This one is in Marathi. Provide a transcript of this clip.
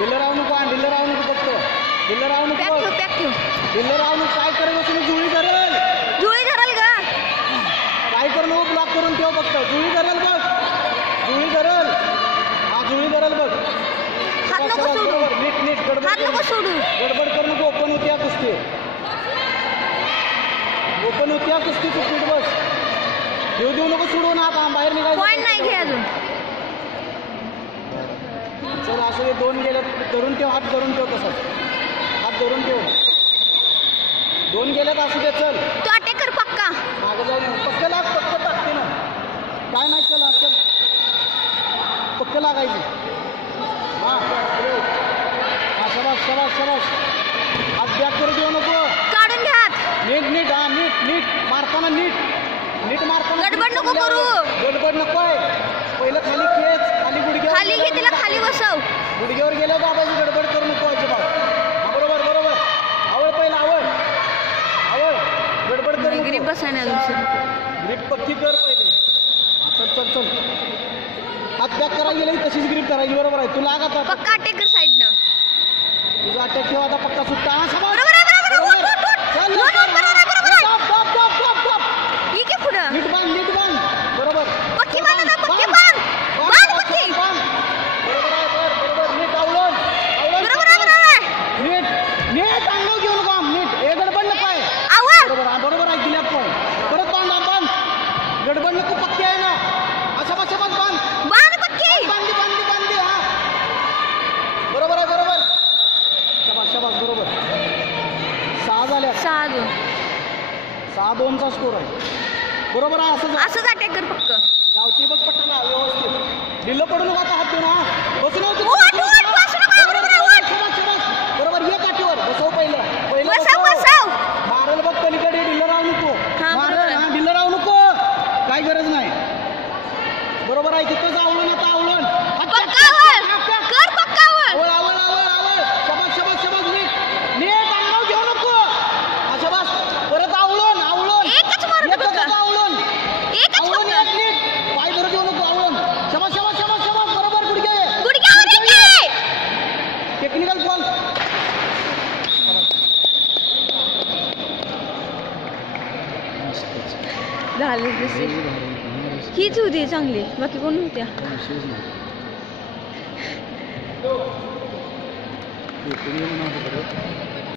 ढिल्लं राहू नको फक्त ढिल्लं राहू नको ढिल्लं राहू नको. काय करेल तुम्ही जुळी धरेल का काय करू नको ब्लॉक करून ठेव फक्त जुळी धरेल बघ जुळी धरेल हा जुळी धरेल बघ. हात नको सोडू नीट हात नको सोडू गडबड करू नको. ओपन होती कुस्ती तू पीठ बस देऊ नको सोडू ना आता बाहेर निघायचं पॉइंट नाही घे अजून. चल असं हे 2 गेले धरून ठेव हात धरून ठेव तसंच हात धरून ठेव 2 गेल्यात असू दे. चल तू अटॅक कर पक्का मागं जाऊ पक्क लाग पक्क टाकते ना काय नाही. चल चल पक्क लागायची हा शबाश हात बॅक करू देऊ नको. काढून घ्या हात नीट हा नीट मारताना नीट मारताना गडबड नको करू. गडबड नको आहे. पहिलं खाली खेच खाली गुडघ्यावर खाली घे तिला खाली बसव. गुडघ्यावर गेलं बाबाची गडबड करू नको अजिबात. बरोबर आवड पहिला आवड गडबड कर ग्रीप बसायला दुसरी ग्रीप पक्की कर पहिले. चल हात बॅक करायला गेलं तशीच ग्रीप करायची. बरोबर आहे तुला आता पक्का अटॅक कर साईडनं. तुझा अटॅक ठेवा आता पक्का सुट्टा. नीट बांध बरोबर पक्की बांध ना पक्की बांध पक्की बरोबर नीट आवळून बरोबर नीट अंगाव घेऊ नका नीट हे गडबड नको आहे. बरोबर आहे दिल्यात पण परत बांध गडबड नको पक्की आहे ना. अशा बांध पक्की बांधी हा बरोबर आहे शाबास बरोबर. 6 झाल्या 6-2चा स्कोर आहे. बरोबर आहे असंच अटॅक कर फक्त. गावती बघ पट्टाला व्यवस्थित ढिल्लं पडू नका आता हात देऊन हा बसून बरोबर ये काठीवर बसव पहिलं मारेल बघ पलीकडे ढिल्लं राहू नको. ढिल्लं राहू नको काय गरज नाही. बरोबर आहे तिथं आवळून आता आवळून शबास नीट अंगाव घेऊ नको. शबास परत आवळून आवळून नीट पाय धरू देऊ नको आवळून. शबास बरोबर गुडघ्यावर टेक्निकल बॉल. झाली हीच होती चांगली बाकी कोण होत्या. तुम्ही